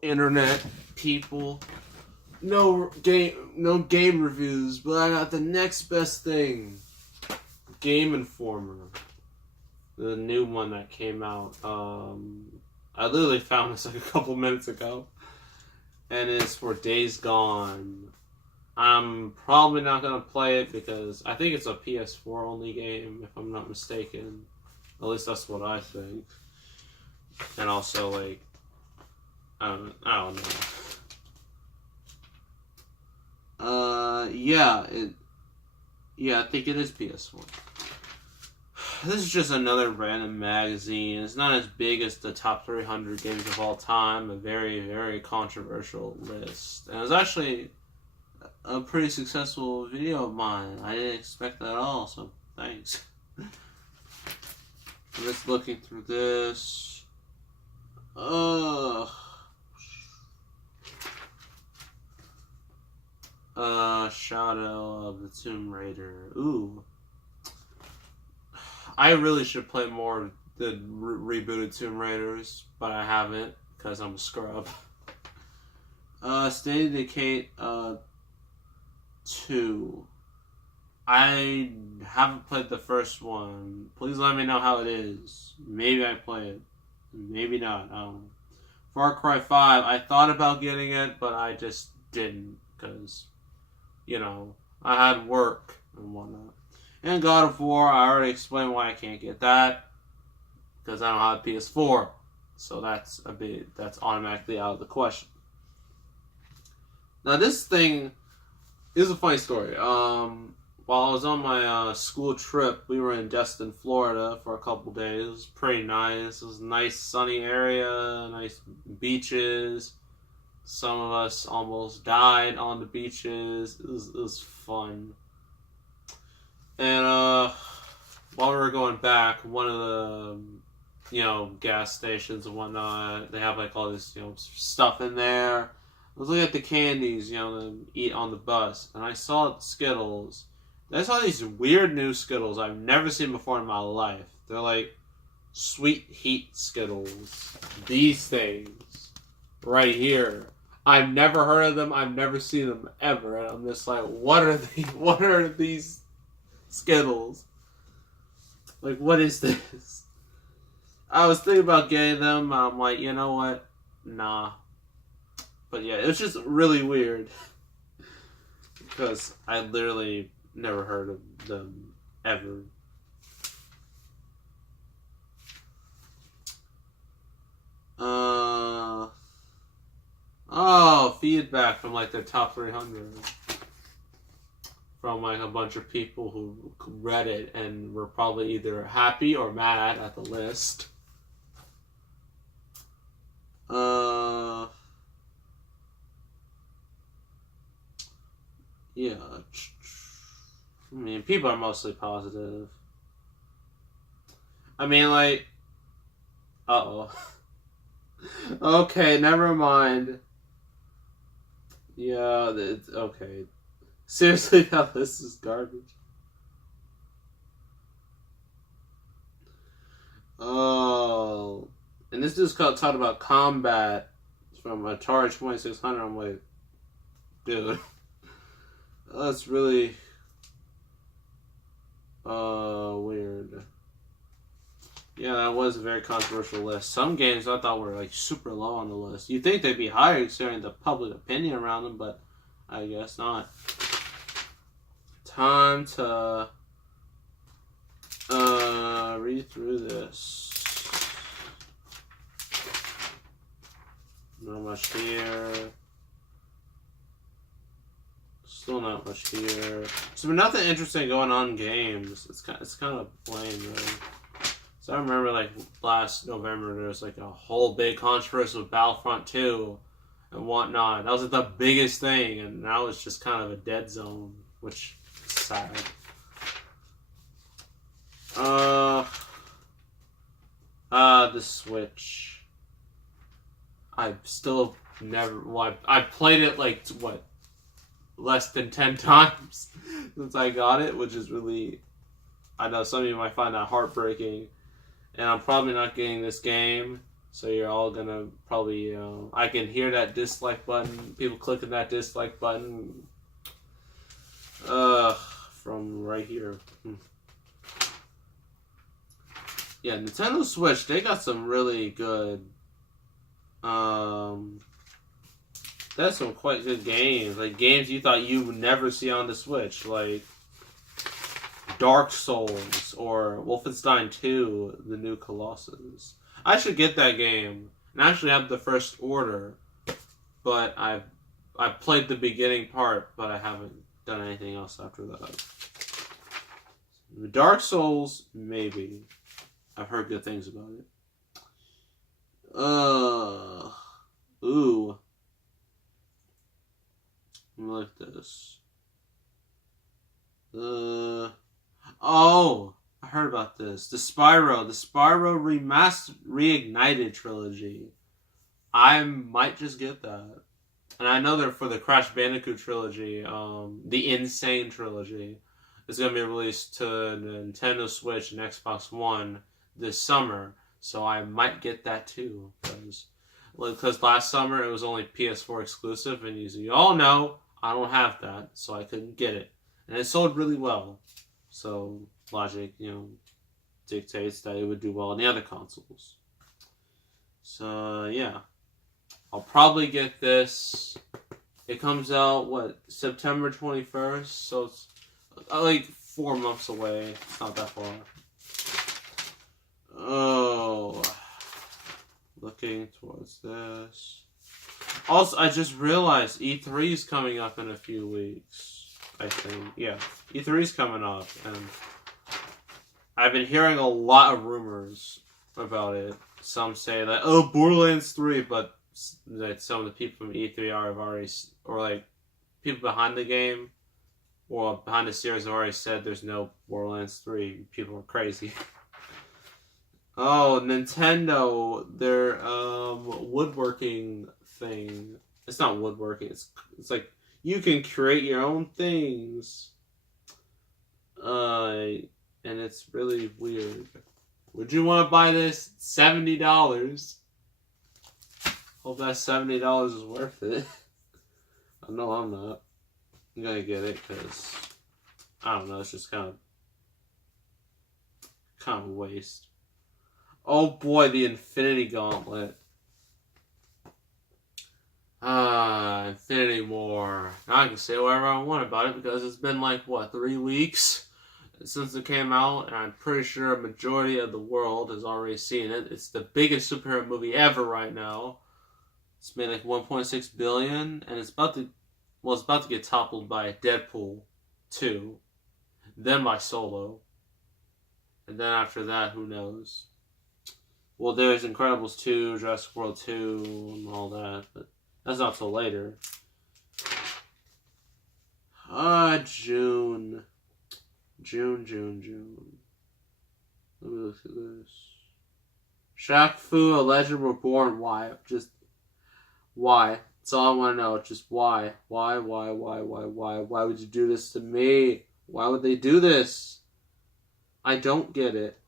Internet people, no game reviews, but I got the next best thing. GameInformer, the new one that came out. I literally found this like a couple minutes ago, and it's for Days Gone. I'm probably not gonna play it because I think it's a PS4 only game, if I'm not mistaken. At least that's what I think. And also, like, I don't know. Yeah, I think it is PS4. This is just another random magazine. It's not as big as the top 300 games of all time. A very, very controversial list. And it was actually a pretty successful video of mine. I didn't expect that at all, so thanks. I'm just looking through this. Shadow of the Tomb Raider. Ooh. I really should play more of the rebooted Tomb Raiders, but I haven't, because I'm a scrub. State of Decay 2. I haven't played the first one. Please let me know how it is. Maybe I play it. Maybe not. I don't know. Far Cry 5. I thought about getting it, but I just didn't, because, I had work and whatnot. And God of War, I already explained why I can't get that, because I don't have a PS4. So that's automatically out of the question. Now this thing is a funny story. While I was on my school trip, we were in Destin, Florida for a couple days. It was pretty nice. It was a nice sunny area, nice beaches. Some of us almost died on the beaches. It was fun. And while we were going back, one of the gas stations and whatnot, they have like all this stuff in there. I was looking at the candies, to eat on the bus, and I saw Skittles. I saw these weird new Skittles I've never seen before in my life. They're like sweet heat Skittles. These things right here. I've never heard of them. I've never seen them ever. And I'm just like, what are these Skittles? Like, what is this? I was thinking about getting them. I'm like, you know what? Nah. But yeah, it was just really weird. Because I literally never heard of them ever. Feedback from like their top 300 from like a bunch of people who read it and were probably either happy or mad at the list. Yeah. I mean, people are mostly positive. I mean, like, okay, never mind. Yeah, okay. Seriously, now this is garbage. Oh. And this dude's talking about combat from Atari 2600. I'm like, dude. That's really weird. Yeah, that was a very controversial list. Some games I thought were like super low on the list. You'd think they'd be higher considering the public opinion around them, but I guess not. Time to read through this. Not much here. Still not much here. So nothing interesting going on in games. It's kind of plain, really. So I remember like last November there was like a whole big controversy with Battlefront 2 and whatnot. That was like the biggest thing, and now it's just kind of a dead zone, which is sad. The Switch. I've still never. Well, I've played it like what, less than 10 times since I got it, which is really. I know some of you might find that heartbreaking. And I'm probably not getting this game, So you're all gonna probably, I can hear that dislike button, people clicking that dislike button, from right here. Yeah, Nintendo Switch, they got some really good, that's some quite good games. Like, games you thought you would never see on the Switch, like Dark Souls or Wolfenstein 2, The New Colossus. I should get that game and actually have the first order, but I've played the beginning part, but I haven't done anything else after that. Dark Souls, maybe. I've heard good things about it. Ooh. Let me look at this. Oh, I heard about this. The Spyro Reignited trilogy. I might just get that. And I know they're for the Crash Bandicoot trilogy, the Insane trilogy. It's going to be released to Nintendo Switch and Xbox One this summer. So I might get that too. Because last summer it was only PS4 exclusive. And you all know I don't have that. So I couldn't get it. And it sold really well. So logic, dictates that it would do well on the other consoles. So yeah. I'll probably get this. It comes out, September 21st? So it's like 4 months away. It's not that far. Oh. Looking towards this. Also, I just realized E3 is coming up in a few weeks. I think. Yeah. E3 is coming up. And I've been hearing a lot of rumors about it. Some say that, Borderlands 3, but that some of the people from E3 have already, or like people behind the game or behind the series have already said there's no Borderlands 3. People are crazy. Oh, Nintendo, their woodworking thing. It's not woodworking. It's like you can create your own things. And it's really weird. Would you want to buy this? $70. Hope that $70 is worth it. I know I'm not. I'm gonna get it because I don't know. It's just kind of a waste. Oh boy, the Infinity Gauntlet. Infinity War. Now I can say whatever I want about it because it's been 3 weeks since it came out, and I'm pretty sure a majority of the world has already seen it. It's the biggest superhero movie ever right now. It's made $1.6 billion, and it's about to get toppled by Deadpool 2, then by Solo, and then after that, who knows? Well, there's Incredibles 2, Jurassic World 2, and all that, but that's not till later. June. Let me look at this. Shaq Fu, a legend reborn. Why? Just why? That's all I want to know. Just why? Why would you do this to me? Why would they do this? I don't get it.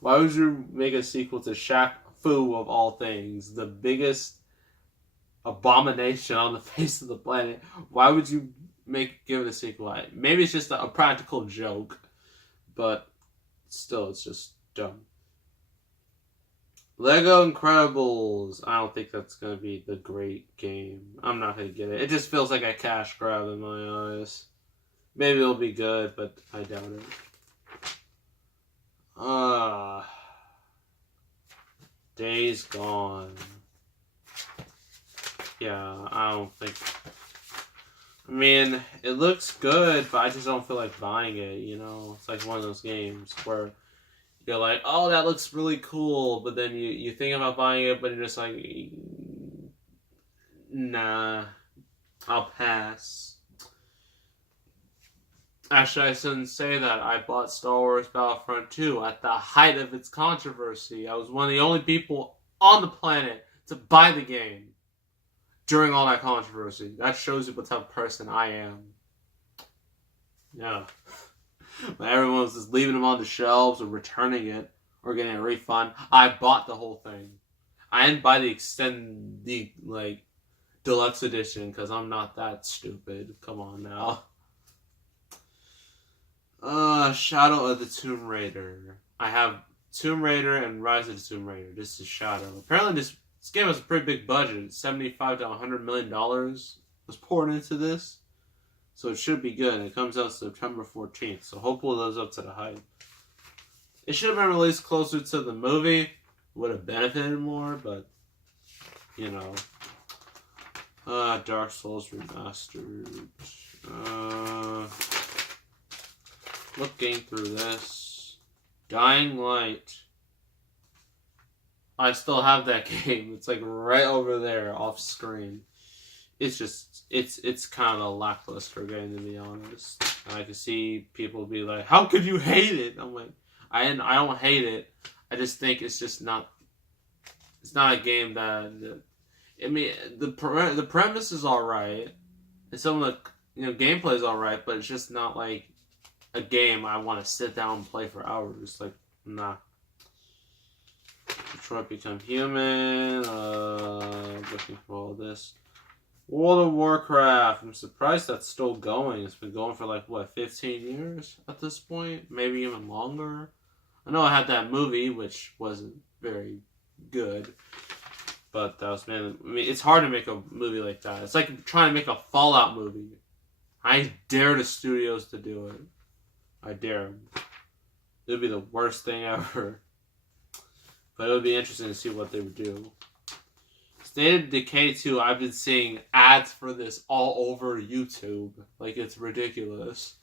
Why would you make a sequel to Shaq Fu of all things? The biggest abomination on the face of the planet. Why would you give it a sequel? Maybe it's just a practical joke, but still, it's just dumb. Lego Incredibles. I don't think that's going to be the great game. I'm not going to get it. It just feels like a cash grab in my eyes. Maybe it'll be good, but I doubt it. Days Gone. Yeah, I don't think... I mean, it looks good, but I just don't feel like buying it, It's like one of those games where you're like, oh, that looks really cool, but then you think about buying it, but you're just like, nah, I'll pass. Actually, I shouldn't say that. I bought Star Wars Battlefront 2 at the height of its controversy. I was one of the only people on the planet to buy the game during all that controversy. That shows you what type of person I am. Yeah. But everyone was just leaving them on the shelves or returning it or getting a refund. I bought the whole thing. I didn't buy the like deluxe edition because I'm not that stupid. Come on now. Shadow of the Tomb Raider. I have Tomb Raider and Rise of the Tomb Raider. This is Shadow. Apparently, this game has a pretty big budget. $75 to $100 million was poured into this, so it should be good. It comes out September 14th, so hopefully it lives up to the hype. It should have been released closer to the movie. Would have benefited more, but you know. Dark Souls Remastered. Looking through this. Dying Light. I still have that game. It's like right over there off screen. It's just, it's kind of a lackluster game, to be honest. And I can see people be like, how could you hate it? I'm like, I don't hate it. I just think it's just not, it's not a game that I mean, the premise is alright. And some of the, gameplay is alright, but it's just not like a game I want to sit down and play for hours. Like, nah. Detroit Become Human. Looking for all this. World of Warcraft. I'm surprised that's still going. It's been going for like, 15 years at this point? Maybe even longer. I know I had that movie, which wasn't very good. But that was, man, I mean, it's hard to make a movie like that. It's like trying to make a Fallout movie. I dare the studios to do it. I dare them. It would be the worst thing ever. But it would be interesting to see what they would do. State of Decay 2, I've been seeing ads for this all over YouTube. Like, it's ridiculous.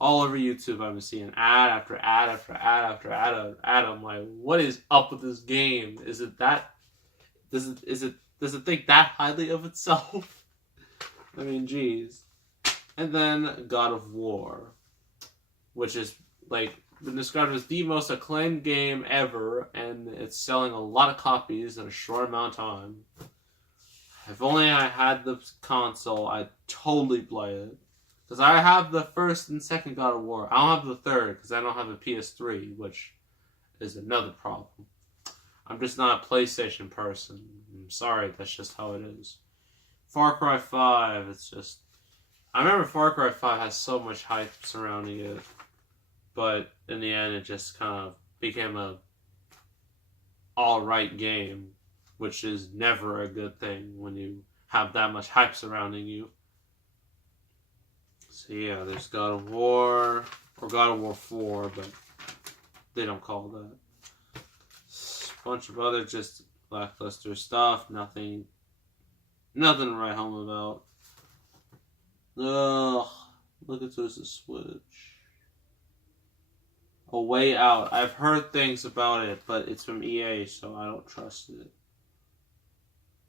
All over YouTube, I've been seeing ad after ad after ad after ad after ad. I'm like, what is up with this game? Is it that... Does it think that highly of itself? I mean, geez. And then God of War, which is like been described as the most acclaimed game ever, and it's selling a lot of copies in a short amount of time. If only I had the console, I'd totally play it. Because I have the first and second God of War. I don't have the third because I don't have a PS3, which is another problem. I'm just not a PlayStation person. I'm sorry, that's just how it is. Far Cry 5, it's just... I remember Far Cry 5 has so much hype surrounding it, but in the end it just kind of became a alright game, which is never a good thing when you have that much hype surrounding you. So yeah, there's God of War, or God of War 4, but they don't call that. Bunch of other just lackluster stuff, nothing to write home about. Ugh, look at this, a Switch. A Way Out. I've heard things about it, but it's from EA, so I don't trust it.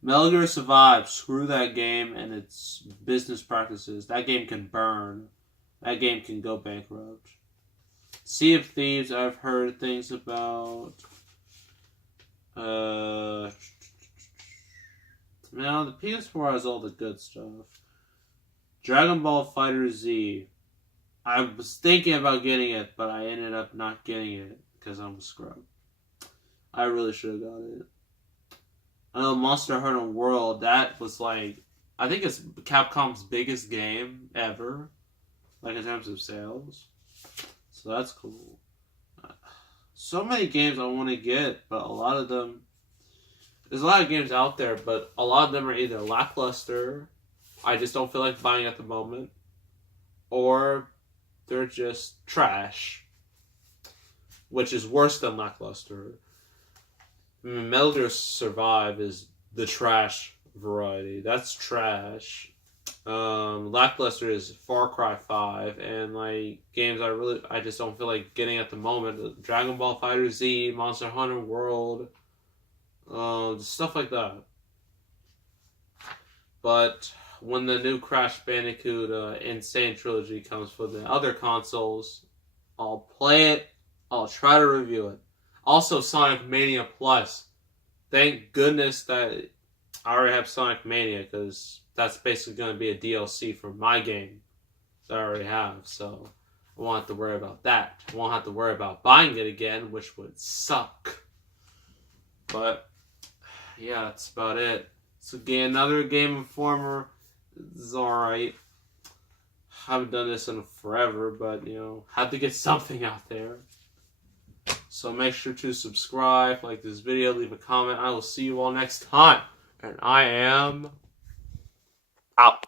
Metal Gear Survive. Screw that game and its business practices. That game can burn. That game can go bankrupt. Sea of Thieves. I've heard things about. Now the PS4 has all the good stuff. Dragon Ball Fighter Z. I was thinking about getting it, but I ended up not getting it because I'm a scrub. I really should have got it. I know Monster Hunter World, that was like, I think it's Capcom's biggest game ever, like in terms of sales. So that's cool. So many games I want to get, but a lot of them... There's a lot of games out there, but a lot of them are either lackluster, I just don't feel like buying at the moment, or they're just trash, which is worse than lackluster. Metal Gear Survive is the trash variety. That's trash. Lackluster is Far Cry 5, and like games I just don't feel like getting at the moment. Dragon Ball Fighter Z, Monster Hunter World, stuff like that. But when the new Crash Bandicoot Insane Trilogy comes for the other consoles, I'll play it. I'll try to review it. Also, Sonic Mania Plus. Thank goodness that I already have Sonic Mania, because that's basically going to be a DLC for my game that I already have. So I won't have to worry about that. I won't have to worry about buying it again, which would suck. But yeah, that's about it. So another Game Informer is alright. Haven't done this in forever, but had to get something out there. So make sure to subscribe, like this video, leave a comment. I will see you all next time. And I am out.